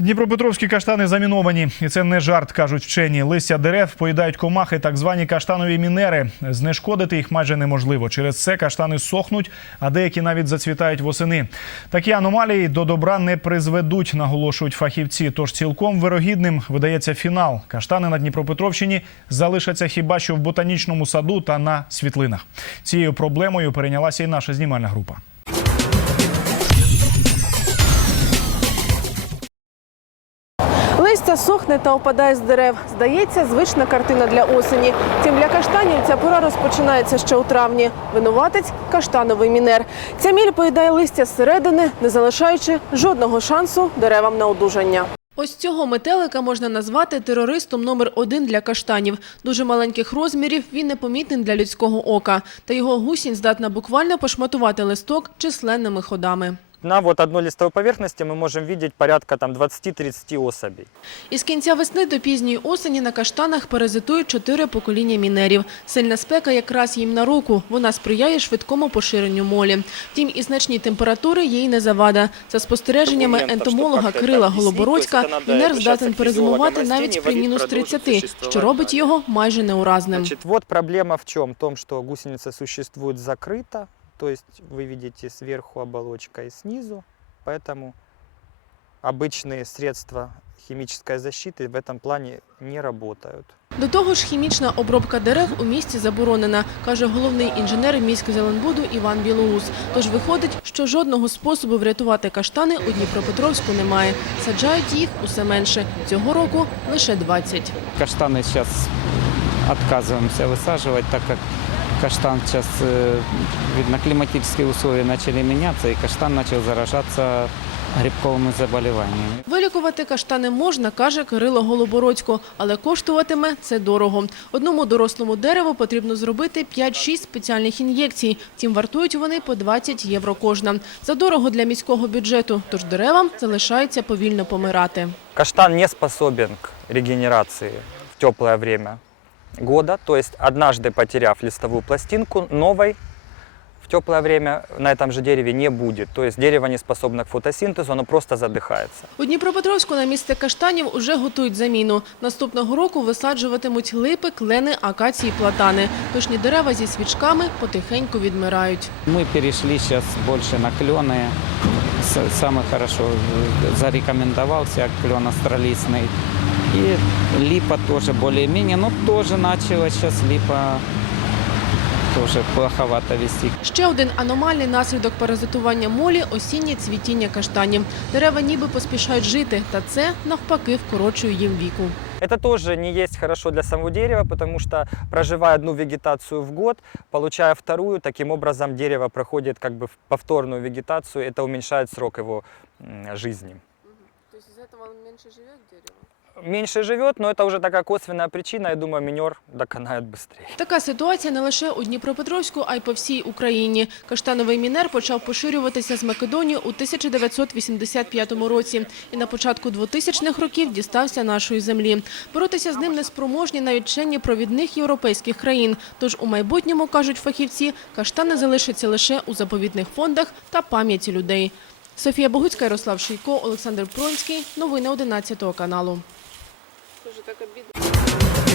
Дніпропетровські каштани заміновані, і це не жарт, кажуть вчені. Листя дерев поїдають комахи, так звані каштанові мінери. Знешкодити їх майже неможливо. Через це каштани сохнуть, а деякі навіть зацвітають восени. Такі аномалії до добра не призведуть, наголошують фахівці. Тож цілком вирогідним видається фінал. Каштани на Дніпропетровщині залишаться хіба що в ботанічному саду та на світлинах. Цією проблемою перейнялася і наша знімальна група. Листя сохне та опадає з дерев. Здається, звична картина для осені. Втім, для каштанів ця пора розпочинається ще у травні. Винуватець каштановий мінер. Ця міль поїдає листя зсередини, не залишаючи жодного шансу деревам на одужання. Ось цього метелика можна назвати терористом номер один для каштанів. Дуже маленьких розмірів він непомітний для людського ока. Та його гусінь здатна буквально пошматувати листок численними ходами. На вот одной листовой поверхности мы можем видеть порядка там 20-30 особей. Із кінця весни до пізньої осені на каштанах паразитують чотири покоління мінерів. Сильна спека якраз їм на руку. Вона сприяє швидкому поширенню молі. Втім, і значні температури їй не завада. За спостереженнями ентомолога що Крила Голобородька, мінер здатен перезимувати навіть при мінус валить, 30, продовжує що робить його майже неуразним. Значит, вот проблема в чем? В том, что гусеница существует закрыто, то есть вы видите сверху оболочка и снизу, поэтому обычные средства химической защиты в этом плане не работают. До того ж, хімічна обробка дерев у місті заборонена, каже головний інженер міськзеленбуду Іван Білоус. Тож виходить, що жодного способу врятувати каштани у Дніпропетровську немає. Саджають їх усе менше. Цього року лише 20. Каштаны сейчас отказываемся высаживать, так как каштан сейчас, э, видно, климатические условия начали меняться, и каштан начал заражаться грибковыми заболеваниями. Вилікувати каштани можна, каже Кирило Голобородько, але коштуватиме це дорого. Одному дорослому дереву потрібно зробити 5-6 спеціальних ін'єкцій. Втім, вартують вони по 20 євро кожна. Задорого для міського бюджету, тож деревам залишається повільно помирати. Каштан не способен к регенерации в теплое время года, то есть однажды потеряв листовую пластинку, новой в теплое время на этом же дереве не будет. То есть дерево не способно к фотосинтезу, оно просто задыхается. У Дніпропетровську на місце каштанів уже готують заміну. Наступного року висаджуватимуть липи, клени, акації, платани. Тожні дерева зі свічками потихеньку відмирають. Мы перешли сейчас больше на клены. С- Самый хорошо э, зарекомендовался клен астролистный. И липа тоже более-менее, но тоже начала сейчас липа тоже плоховато вести. Ще один аномальний наслідок паразитування молі – осіннє цвітіння каштанів. Дерева ніби поспішають жити, та це навпаки вкорочує їм віку. Это тоже не есть хорошо для самого дерева, потому что проживая одну вегетацию в год, получая вторую, таким образом дерево проходит как бы в повторную вегетацию, это уменьшает срок его м, жизни. Тобто з цього менше живе дерево? Меньше живет, но это уже такая косвенная причина, я думаю, минер доконает быстрее. Така ситуація не лише у Дніпропетровську, а й по всій Україні. Каштановий мінер почав поширюватися з Македонії у 1985 році і на початку 2000-х років дістався нашої землі. Боротися з ним неспроможні навіть вчені провідних європейських країн. Тож у майбутньому, кажуть фахівці, каштани залишаться лише у заповідних фондах та пам'яті людей. Софія Богуцька, Ярослав Шийко, Олександр Пронський. Новини 11 каналу так обидно.